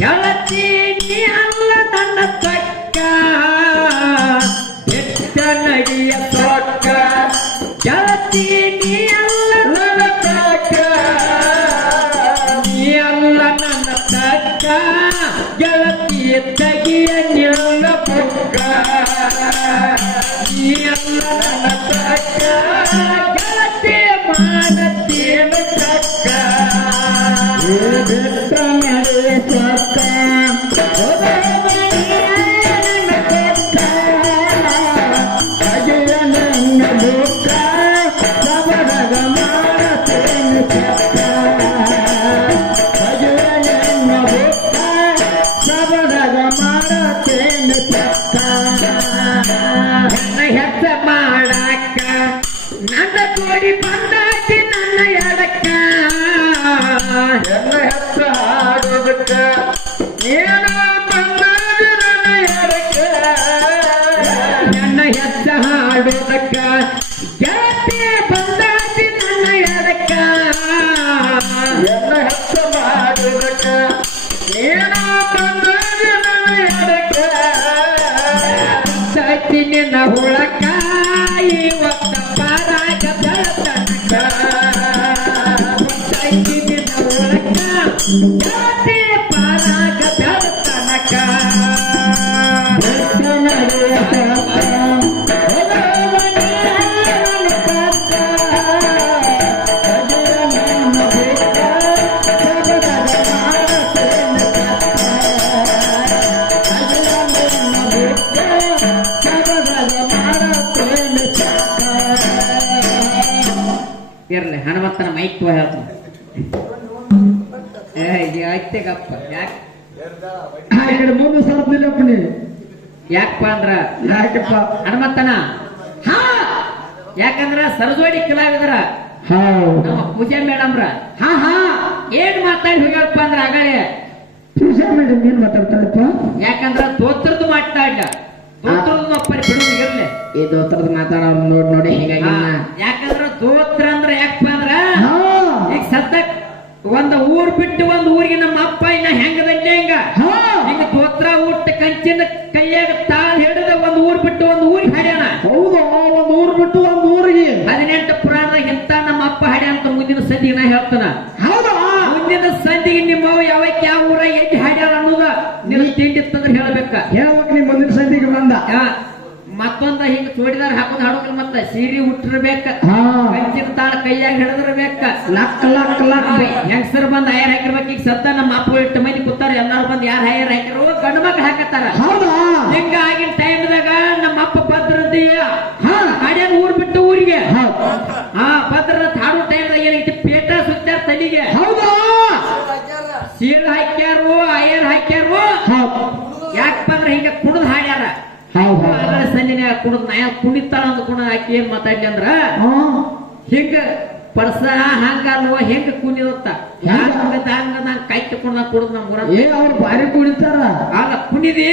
ಗೆಳತಿ ನೀ ಅಲ್ಲ ನನ್ನ ತಕ್ಕ ಎಷ್ಟ ನಡಿಯ ತೊಕ್ಕ ಗೆಳತಿ ನೀ ಅಲ್ಲ ನನ್ನ ತಕ್ಕ ನೀ ಅಲ್ಲ ನನ್ನ ತಕ್ಕ ಗೆಳತಿ ತೆಗಿಯ ನಿಲ್ಲ ಪುಕ್ಕ ನೀ ಅಲ್ಲ ನನ್ನ ತಕ್ಕ ಗೆಳತಿ ಮಾಡತೇನ ತಕ್ಕ ಬೆಟ್ಟ ನಡೆಯ ತಕ್ಕ ಹೆತ್ತ ಮಾಡಕ್ಕ ನನ್ನ ಕೋಡಿ ಬಂದಾಚಿ ನನ್ನ ಎಡಕ್ಕ ಎಲ್ಲ ಹೆತ್ತ ಹಾಡೋದಕ್ಕ ಏನೋ ಬಂದಾದ ನನ್ನ ಎಡಕ್ಕ ನನ್ನ ಹೆತ್ತ ಹಾಡೋದಕ್ಕ ಗೆಳತಿ ಬಂದಾಚಿ ನನ್ನ ಎಡಕ್ಕ ಎಲ್ಲ ಹೆತ್ತ ಮಾಡೋದಕ್ಕ ಏನೋ ಬಂದಾದ ನನ್ನ ಎಡಕ್ಕ ನಿನ್ನ ಹುಳಕ್ಕ ಇವತ್ತ ಪಾರಾಗ ಬೆಳತನಕ ನಿನ್ನ ಹುಳಕ್ಕ ಜಾತಿ ಪಾರಾಗ ಬೆಳತನಕ ಇರ್ಲಿ ಹನುಮಂತನ ಮೈಕ್ ಹೇಳ್ತಾನೆ ಐತೆ ಗಪ್ಪ ಯಾಕೆ ಮೂರು ಸಾವಿರಪ್ಪ ನೀವು ಯಾಕಪ್ಪ ಅಂದ್ರ ಯಾಕಪ್ಪ ಹನುಮಂತನ ಹಾ ಯಾಕಂದ್ರ ಸರಜೋಡಿ ಕಲಾವಿದರ ನಮ್ಮ ಪೂಜಾ ಮೇಡಮ್ರ ಹಾ ಹಾ ಏನ್ ಮಾತಾಡಿ ಹೋಗ್ಯಪ್ಪ ಅಂದ್ರ ಆಗಲೇ ಪೂಜಾ ಮೇಡಮ್ ಏನ್ ಮಾತಾಡ್ತಾಳಪ್ಪ ಯಾಕಂದ್ರ ದೋತ್ರದ್ದು ಮಾತಾಡ ದೋತ್ರದ ಒಪ್ಪರಿ ಬಿಡೋದು ಇರ್ಲಿ ಈ ದೋತ್ರದ ಮಾತಾಡೋ ನೋಡಿ ನೋಡಿ ಹೀಗಾಗಿ ಯಾಕಂದ್ರ ದೋತ್ರ ಅಂದ್ರ ಯಾಕಪ್ಪ ಅಂದ್ರ ಈಗ ಸದ್ಯಕ್ ಒಂದ್ ಊರ್ ಬಿಟ್ಟು ಒಂದ್ ಊರಿಗೆ ನಮ್ಮ ಅಪ್ಪ ಇನ್ನ ಹೆಂಗದಂಡೆ ಹಿಂಗ ಹಿಂಗ ದೋತ್ರ ಊಟ ಕಂಚಿನ ಕೈಯಾಗ ತಾಳ್ ಹಿಡಿದ ಒಂದ್ ಊರ್ ಬಿಟ್ಟು ಒಂದ್ ಊರಿಗೆ ಹಾಡ್ಯಾನ ಹೌದು ಒಂದ್ ಊರ್ ಬಿಟ್ಟು ಒಂದ್ ಊರಿಗೆ 18 ಪುರಾಣದಾಗ ಇಂತ ನಮ್ಮ ಅಪ್ಪ ಹಾಡ್ಯ ಅಂತ ಮುಂದಿನ ಸಂದಿಗೆ ನಾ ಹೇಳ್ತಾನ ಹೌದಾ ಮುಂದಿನ ಸಂದಿಗೆ ನಿಮ್ಮವ ಯಾವಕ್ಕೆ ಯಾವ ಊರ ಎಲ್ಲಿ ಹಾಡ್ಯಾರ ಅನ್ನೋದ ನಿನ್ನ ತಿಂಡಿತ್ತಂದ್ರೆ ಹೇಳ್ಬೇಕ ಹೇಳ್ಬೇಕು ನಿಮ್ ಮುಂದಿನ ಸಂದಿಗೆ ಬಂದ ಮತ್ತೊಂದ ಹಿಂಗ ಚೋಡಿದಾರ ಹಾಕೋದ್ ಹಾಡೋದಿಲ್ಲ ಮತ್ತ ಸೀರೆ ಉಟ್ಟಿರ್ಬೇಕ ಕಂಚಿನ ತಾಳ ಕೈಯಾಗ ಹಿಡಿದಿರ್ಬೇಕ ಲಕ್ ಲಕ್ ಲಕ್ ಹೆಂಗಸರ್ ಬಂದ್ ಹೈಯರ್ ಹಾಕಿರ್ಬೇಕು ಈಗ ಸತ್ತ ನಮ್ಮ ಅಪ್ಪ 8 ಮಂದಿ ಕೂತಾರ ಎಲ್ಲಾರು ಬಂದ್ ಯಾರು ಹೈಯರ್ ಹಾಕಿರೋ ಗಂಡು ಮಕ್ಳು ಹಾಕತ್ತಾರ ಹಿಂಗ ಆಗಿನ ಟೈಮ್ದಾಗ ನಮ್ಮ ಅಪ್ಪ ಭದ್ರತೆಯ ಹಾಡ್ಯಾನ ಊರ್ ಬಿಟ್ಟು ಊರಿಗೆ ಭದ್ರತ ಹಾಡೋ ಟೈಮ್ದಾಗ ಏನೈತಿ ಪೇಟ ಸುತ್ತಾರ ತಲೆಗೆ ಸೀಳ್ ಹಾಕ್ಯಾರು ಹೈಯರ್ ಹಾಕ್ಯಾರು ಯಾಕಪ್ಪ ಅಂದ್ರ ಹಿಂಗ ಕುಣದ್ ಹಾಡ್ಯಾರ ಸಂಜೆ ಕುಣದ್ ನಯ ಕುಣಿತಾಳ ಅಂತ ಕುಣ ಹಾಕಿ ಏನ್ ಮಾತಾಡ್ಲಿ ಅಂದ್ರ ಹಿಂಗ ಪರ್ಸ ಹಂಗಲ್ವ ಹೆಂಗ ಕುಣಿದತ್ತ ಹಂಗ ನಾನ್ ಕೈ ತಕೊಂಡ್ ಕುಡದ್ ನಮ್ಗ ಅವ್ರು ಬಾರಿ ಕುಣಿತಾರ ಆಗ ಕುಣಿದಿ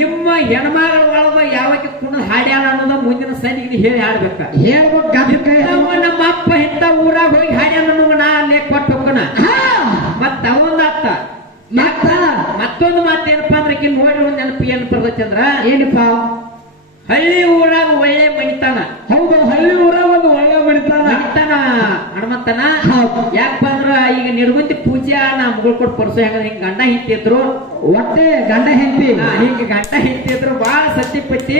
ನಿಮ್ಮ ಹೆಣ್ಮಗಳ ಒಳಗ ಯಾವಾಗ ಕುಣದ್ ಹಾಡ್ಯಾಳ ಅನ್ನೋದ ಮುಂದಿನ ಸಂದಿಗೆ ಹೇಳಿ ಹಾಡ್ಬೇಕ ಹೇಳ್ಬೇಕು ನಮ್ಮ ಅಪ್ಪ ಇಂತ ಊರಾಗ ಹೋಗಿ ಹಾಡ್ಯಾನ ನಾ ಅಲ್ಲೇ ಕೊಟ್ಟು ಹೋಗೋಣ ಮತ್ತ ಅವಂದಾತ ಮತ್ತೊಂದು ಮಾತೇನಪ್ಪಾ ಅಂದ್ರೆ ಇಲ್ಲಿ ನೋಡಿ ಒಂದು ನೆನಪು ಏನ್ ಬರ್ತಂದ್ರ ಏನಪ್ಪ ಹಳ್ಳಿ ಊರಾಗ ಒಳ್ಳೆ ಮಣಿತಾನ ಹೌದು ಹಳ್ಳಿ ಊರಾಗ ಒಂದು ಒಳ್ಳೆ ಮಣಿತಾನ ಹನುಮಂತನ ಯಾಕಪ್ಪ ಅಂದ್ರ ಈಗ ನಿರ್ಗುಂತಿ ಪೂಜಾ ನಾ ಮುಗುಳ್ ಕೊಟ್ಟು ಪರ್ಸು ಹೆಂಗ ಹಿಂಗ ಗಂಡ ಹಿಂತಿದ್ರು ಒಟ್ಟೆ ಗಂಡ ಹೆಂಡತಿ ಹಿಂಗ ಗಂಡ ಹಿಂತಿದ್ರು ಬಾಳ ಸತ್ಯಪತಿ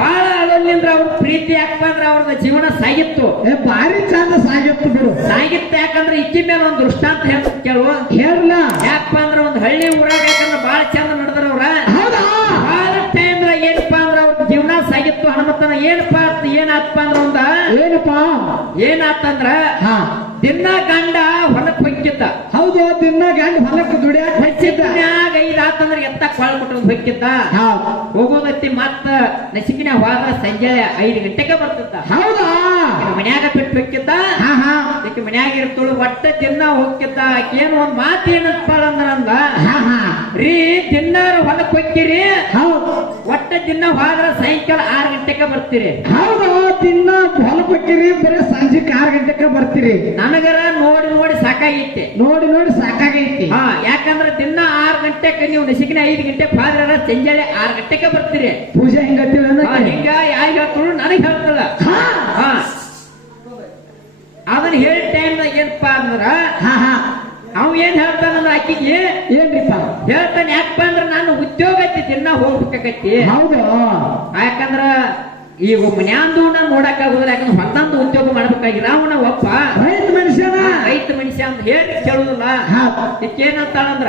ಬಾಳ ಅಲ್ಲಿಂದ್ರ ಅವ್ರ ಪ್ರೀತಿ ಯಾಕಪ್ಪ ಅಂದ್ರ ಅವ್ರದ ಜೀವನ ಸಾಗಿತ್ತು ಬಾರಿ ಚಂದ ಸಾಗಿತ್ತು ಬಿಡು ಸಾಗಿತ್ತು ಯಾಕಂದ್ರೆ ಇಕ್ಕಿ ಮೇಲೆ ಒಂದು ದೃಷ್ಟಾಂತ ಹೇಳ್ತ ಕೇಳುವ ಹೇಳಲ್ಲ ಯಾಕಪ್ಪ ಅಂದ್ರ ಒಂದ್ ಹಳ್ಳಿ ಊರಾಗ ಯಾಕಂದ್ರ ಬಾಳ ಚಂದ ನಡೆದ್ರ ಅವ್ರ ಬಾಳ ಟೈಮ್ ಏನಪ್ಪಾ ಅಂದ್ರ ಅವ್ರ ಜೀವನ ಸಾಗಿತ್ತು ಹನುಮಂತನ ಏನಪ್ಪಾ ಏನಾತ್ಪ ಅಂದ್ರ ಒಂದ ಏನಾತಂದ್ರ ದಿನ ಗಂಡ ಹೊಲಕ್ ಹೊಕ್ಕಿದ್ದ ಹೌದು ದಿನ ಗಂಡ ಹೊಲಕ್ ದುಡಿಯಾಕ ಹೊಚ್ಚಿದ್ದ ಐದಾತಂದ್ರ ಎತ್ತ ಕೊಳ ಮುಟ್ಟ ಹೊಕ್ಕಿದ್ದ ಹೋಗೋದತ್ತಿ ಮತ್ತ ನಸಿಕಿನ ಹೋದ್ರ ಸಂಜೆ 5 ಗಂಟೆಗೆ ಬರ್ತಿದ್ದ ಹೌದಾ ಮನ್ಯಾಗ ಬಿಟ್ಟು ಹೊಕ್ಕಿದ್ದ ಈಕೆ ಮನ್ಯಾಗ ಇರ್ತಳು ಒಟ್ಟ ದಿನ ಹೋಗ್ತಿದ್ದ ಏನು ಒಂದ್ ಮಾತು ಏನಂತ ಅಂದ್ರ ಅಂದ ರೀ ದಿನಾರ ಹೊಲಕ್ ಹೊಕ್ಕಿರಿ ಒಟ್ಟ ದಿನ ಹೋದ್ರ ಸಾಯಂಕಾಲ 6 ಗಂಟೆಗೆ ಬರ್ತೀರಿ. ಹೌದು, ದಿನ ಹೊಲಕ್ ಹೋಗ್ತೀರಿ, ಬರೀ ಸಂಜೆ 6 ಗಂಟೆಗೆ ಬರ್ತೀರಿ. ನನಗರ ನೋಡಿ ನೋಡಿ ಸಾಕಾಗೈತಿ. ನೋಡಿ ನೋಡಿ ಸಾಕಾಗೈತಿ. ಯಾಕಂದ್ರೆ ದಿನ 6 ಗಂಟೆಗೆ ನೀವು ನಸಿಕಿನ 5 ಗಂಟೆಗೆ ಹೋದ್ರ ಸಂಜೆ 6 ಗಂಟೆಗೆ ಬರ್ತೀರಿ. ಪೂಜೆ ಹೆಂಗತ್ತಿಲ್ಲ ಹಿಂಗ ಯಾರು ಹೇಳ್ತರು ನನಗೆ ಹೇಳ್ತಲ್ಲ. ಅದನ್ನ ಹೇಳಿ ಟೈಮ್ನಾಗ ಏನಪ್ಪ ಅಂದ್ರ ಅವ್ ಏನ್ ಹೇಳ್ತಾನಂದ್ರ ಆಕಿಗೆ ಏನ್ರಿಪ್ಪ ಹೇಳ್ತಾನೆ. ಯಾಕಪ್ಪ ಅಂದ್ರ ನಾನು ಉದ್ಯೋಗ ಐತಿ, ದಿನ ಹೋಗ್ಬೇಕಾಗೈತಿ. ಹೌದು, ಯಾಕಂದ್ರ ಈಗ ಮನ್ಯಾಂದು ನಾನು ನೋಡಕ್ ಆಗುದಿಲ್ಲ. ಯಾಕಂದ್ರೆ ಹೊಂದಂದು ಉದ್ಯೋಗ ಮಾಡ್ಬೇಕಾಗಿಲ್ಲ. ಅವನ ಒಪ್ಪ ರೈತ ಮನುಷ್ಯ ಅಂತ ಹೇಳಿ ಕೇಳುದಿಲ್ಲ. ಏನಂತಾಳಂದ್ರ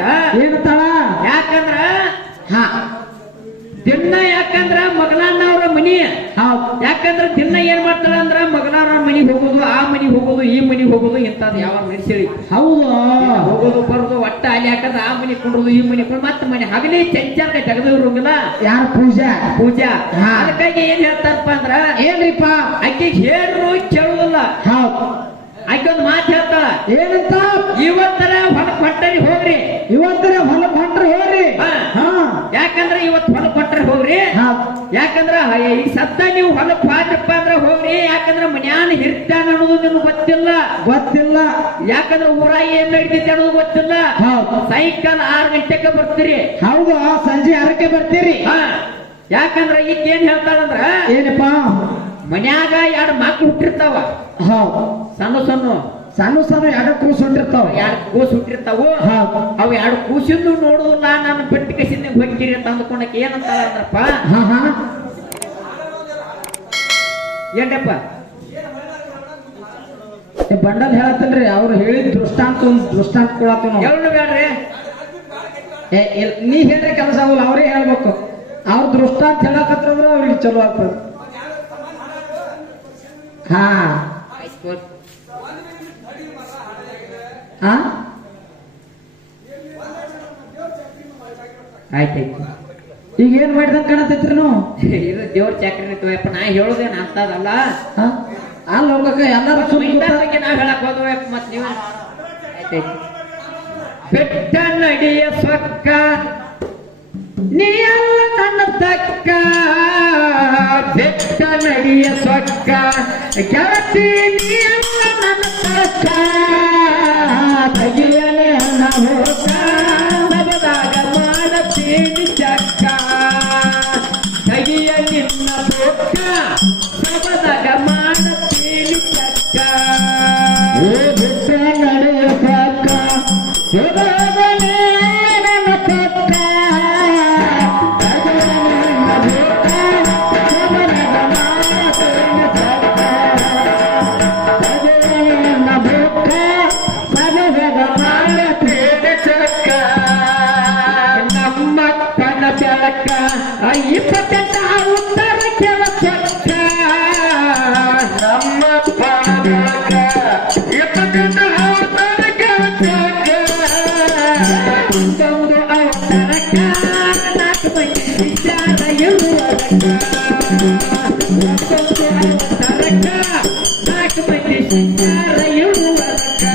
ಯಾಕಂದ್ರ ದಿನ ಯಾಕಂದ್ರ ಮಗನವ್ರ ಮನಿ, ಯಾಕಂದ್ರ ದಿನ ಏನ್ ಮಾಡ್ತಾಳ ಅಂದ್ರ ಮಗನವ್ರ ಮನಿಗ್ ಹೋಗುದು, ಆ ಮನಿಗ್ ಹೋಗುದು, ಈ ಮನಿಗ್ ಹೋಗುದು, ಇಂತದ್ ಯಾವ ನಡೆಸಿರಿ. ಹೌದು, ಹೋಗೋದು ಬರೋದು ಒಟ್ಟ ಅಲ್ಲಿ. ಯಾಕಂದ್ರ ಆ ಮನಿ ಕೊಂಡ್ರು, ಈ ಮನಿ ಕೊಂಡು ಮತ್ತೆ ಮನೆ ಹಗಲಿ ಚಂಚಾರ ತೆಗೆದಿರೋಂಗಿಲ್ಲ. ಯಾರ ಪೂಜಾ. ಅದಕ್ಕಾಗಿ ಏನ್ ಹೇಳ್ತಾರಪ್ಪ ಅಂದ್ರ ಏನ್ರಿಪ್ಪ ಆಕೆಗೆ ಹೇಳ್ರು ಕೇಳುದಿಲ್ಲ. ಆಕೆ ಒಂದು ಮಾತು ಹೇಳ್ತಾಳ. ಏನಂತ? ಇವತ್ತರ ಹೊಲಕ್ ಹೊಂಟರಿ ಹೋಗ್ರಿ. ಯಾಕಂದ್ರ ಇವತ್ತು ಹೊಲಕ್ ಹೊಂಟ್ರೆ ಹೋಗ್ರಿ. ಯಾಕಂದ್ರ ಈ ಸದ್ದ ನೀವು ಹೊಲಕ್ ಹೋದ್ರಪ್ಪ ಅಂದ್ರ ಹೋಗ್ರಿ. ಯಾಕಂದ್ರ ಮನ್ಯಾನ ಹಿರ್ತಾನ ಅನ್ನೋದು ನಿಮ್ಗೆ ಗೊತ್ತಿಲ್ಲ. ಯಾಕಂದ್ರ ಊರಾಗ ಏನ್ ನಡೀತೈತಿ ಅನ್ನೋದು ಗೊತ್ತಿಲ್ಲ. ಸಾಯಂಕಾಲ 6 ಗಂಟೆಗೆ ಬರ್ತೀರಿ. ಹೌದು, ಸಂಜೆ 6ಕ್ಕೆ ಬರ್ತೀರಿ. ಯಾಕಂದ್ರ ಈಗ ಏನ್ ಹೇಳ್ತಾಳಂದ್ರ ಏನಪ್ಪ, ಮನ್ಯಾಗ 2 ಮಕ್ಳು ಹುಟ್ಟಿರ್ತಾವ. ಸಣ್ಣ 2 ಕೂಸು ಹುಟ್ಟಿರ್ತಾವ. 2 ಕೂಸು ಹುಟ್ಟಿರ್ತಾವು. ಅವು 2 ಕೂಸಿಂದು ನೋಡುದಿಲ್ಲ. ನಾನು ಬೆಟ್ಟಿ ಕಸಿಂದ ಹೋಗ್ತೀರಿ ಅಂತ ಅಂದ್ಕೊಂಡಕ್ಕೆ ಏನಂತಾಳ ಅಂದ್ರಪ್ಪ, ಏನ್ರಪ್ಪ ಬಂಡಲ್ ಹೇಳತ್ತಲ್ರಿ. ಅವ್ರು ಹೇಳಿದ ದೃಷ್ಟಾಂತ ಕೊಡತ್ತ ನಾವು. ಹೇಳು ಬೇಡ್ರಿ, ನೀ ಹೇಳ್ರಿ ಕೆಲಸ ಆಗಲ್ಲ, ಅವ್ರೇ ಹೇಳ್ಬೇಕು. ಅವ್ರ ದೃಷ್ಟಾಂತ ಹೇಳಕತ್ತಂದ್ರ ಅವ್ರಿಗೆ ಚಲೋ ಆಗ್ತದ. ಆಯ್ತಾಯ್ತು. ಈಗ ಏನ್ ಮಾಡಿದಂಗ ಕಾಣತೈತ್ರಿ ನಾವು? ಇದು ದೇವ್ರ ಚಾಕ್ರಿ ತೋಯಪ್ಪ. ನಾ ಹೇಳುದೇನ ಅಂತದಲ್ಲ. ಅಲ್ಲಿ ಹೋಗಕ್ಕ ಎಲ್ಲಾರು ಬಗ್ಗೆ ನಾವ್ ಹೇಳಕ್ ಹೋದವಪ್ಪ. ಮತ್ ನೀವು ಆಯ್ತಾಯ್ತು. ಬೆಟ್ಟ ನಡಿಯ ಸೊಕ್ಕ ನೀ ಅಲ್ಲ ನನ್ನ ತಕ್ಕ, ಬೆಟ್ಟ ನಡಿಯ ಸೊಕ್ಕ ಗೆಳತಿ ನೀ ಅಲ್ಲ ನನ್ನ ತಕ್ಕ, ತಗಿಯಲೆ ಹಣ ಹೋಗ ನಬದಾಗ ಮಾಡತೀನಿ ಚಕ್ಕ, ತಗಿಯ ನಿನ್ನ ಬೊಕ್ಕ ಸಬದಾಗ ಮಾಡತೀನಿ ಚಕ್ಕ. ಬೆಟ್ಟ ನಡೆಯ ಸೊಕ್ಕ ಇಪ್ಪತ್ತೆಂಟ ಉತ್ತರ ಕೆಲಸಕ್ಕ, ನಮ್ಮ ಪಾದಕ 28 ಅವತಾರ ಕೆಲಸಕ್ಕ, ಒಂದು ಅವತಾರಕ್ಕ 4 ಮಂದಿ ವಿಚಾರ ಇರುವುದಕ್ಕ, ಒಂದು ಅವತಾರಕ್ಕ 4 ಮಂದಿ ವಿಚಾರ ಇರುವುದಕ್ಕ.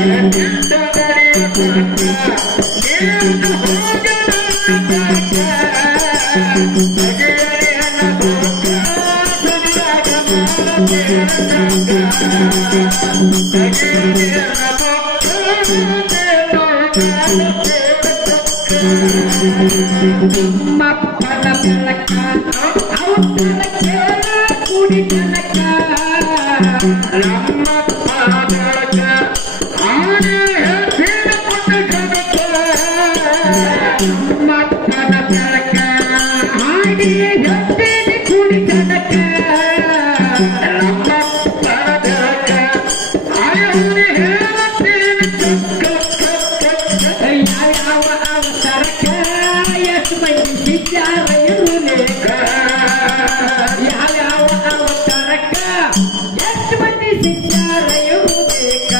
ಏನು ಮಪ್ಪನ ಬೆಳಕ ಅವತರ ಕೇಳ ಕುಡಿ ಜನಕ ಮಪ್ಪನ ಬೆಳಕ ಹಾಡಿ ಎತ್ತೇನೆ ಕುಡಿ ಜನಕ ಯಾವ ಅವಸರಕ ಎಷ್ಟು ಮಂದಿ ಸಿಕ್ಕಾರ ಇರುಲೇಕ ಯಾವ ಅವಸರಕ ಎಷ್ಟು ಮಂದಿ ಸಿಕ್ಕಾರ ಇರುಲೇಕ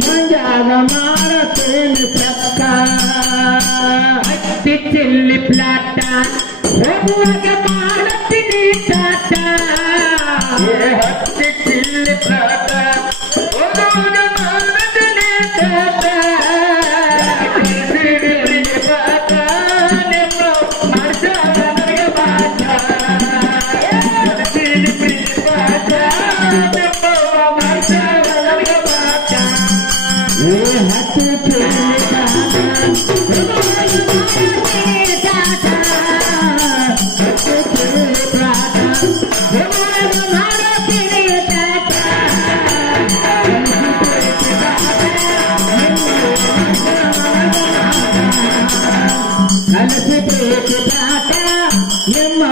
ಮಂಜಾದ ಮಾರತೇನೆ ಚಕ್ಕ ಹತ್ತಿ ಚಿಲ್ಲಿ ಪ್ಲಾಟ ಹೋಗುವಾಗ ಮಾಡುತ್ತೀನಿ ಟಾಟ ಹತ್ತಿ ಚಿಲ್ಲಿ ಪ್ರಾತ ಹೋಗುವಾಗ ಮಾಡುತ್ತೀನಿ ಟಾಟ ನಿಮ್ಮ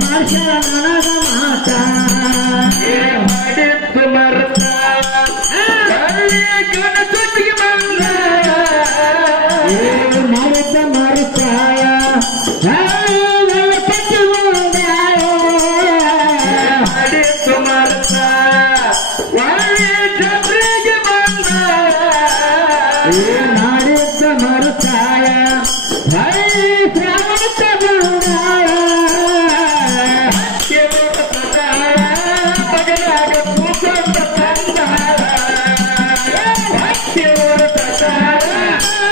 ಮಾರ್ಷ ನನಗ ಮಾತ ಮಾಡಿತ್ತು ಮರ್ತ ಗಣಪತಿಗೆ ಬಂದ ಮಾಡಿದ್ದ ಮರುತ್ತಾಯ ಗಣಪತಿ ಮಾಡಿತ್ತು ಮರ್ತ ಒಳ್ಳೆ ಚಪ್ರಿಗೆ ಬಂದ ಮಾಡಿದ್ದ ಮರುತ್ತಾಯ ಶ್ರಾವಣತ ಬಂದ ಬಗಲಾಗ ಕೂಸಂತ ತಂದ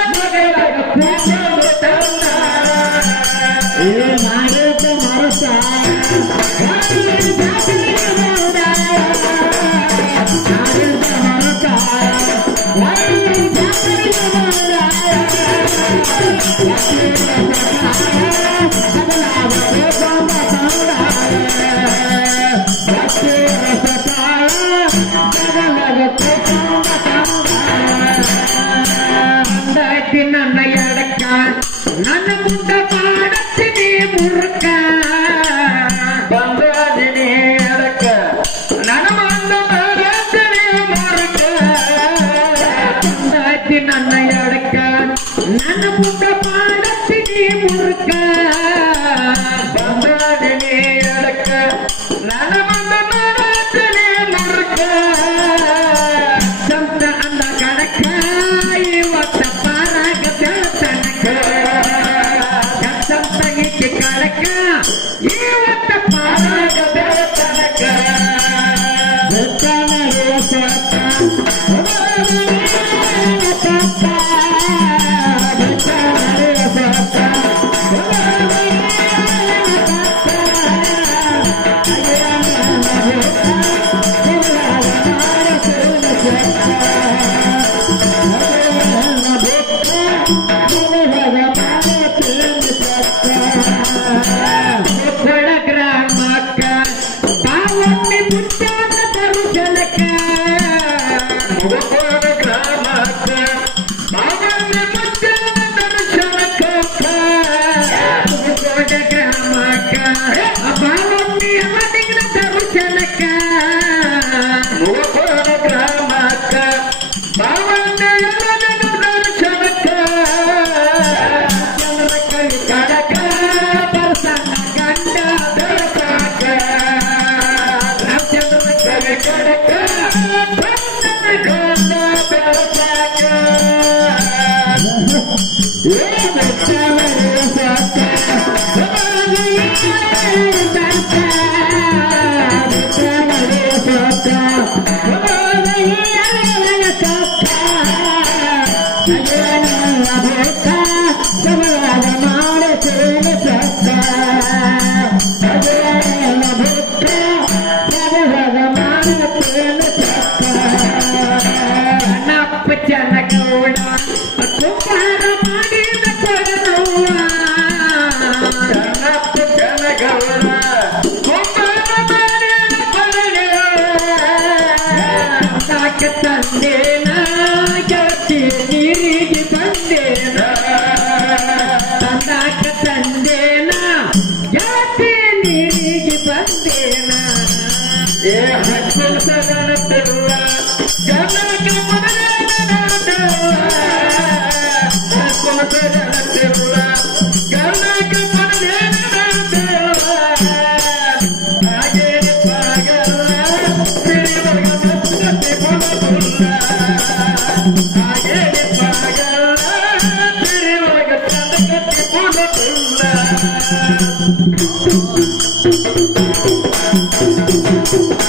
ಮಗಲಾಗ ಕೂಸಂತ ತಂದ ಮಾಡಿದ್ದ ಮರುತ್ತಾಯ ನನ್ನ ಎಡಕ್ಕ ನನ್ನ ಮುಂದ ಮಾಡುತ್ತೀನಿ ಮುರುಕ ಬಂದಿನಿ ಎಡಕ್ಕ ನನ್ನ ಮುಂದ ಮಾಡುತ್ತೀನಿ ಮುರುಕ ಬಂದಾಯ್ತಿ ನನ್ನ ಎಡಕ್ಕ ನನ್ನ ಮುಂದ ಮಾಡುತ್ತೀನಿ ಮುರುಕ ಬಂದಿನಿ ಎಡಕ್ಕ ನನ್ನ ಮುಂದ ಮಾಡುತ್ತೀನಿ ಮುರುಕ ಸಂತ ಅಂದ ಕಡಕ ಇವತ್ತ ಪಾರಾಗ ಬೆಳತನಕ ಸಂತ ಇಕ್ಕಿ ಕಡಕ ಇವತ್ತ ಪಾರಾಗ ಬೆಳತನಕ ಬೆಟ್ಟ ಜನಗೌಡ ಕುಂಬಾರ ಮಾಡಿದ ಕೊಡನವ್ವ ಜನಗೌಡ ಕುಂಬಾರ ಮಾಡಿದ ಕೊಡನವ್ವ ತಂದೇನ ಗೆಳತಿ ನೀರಿಗೆ ಬಂದೇನ ತಂದಾಕ ತಂದೇನ ಗೆಳತಿ ನೀರಿಗೆ ಬಂದೇನ ಏ ಹಕ್ಕಲ್ ಸಗಣತಿಲ್ಲ ಜನಗ Thank you.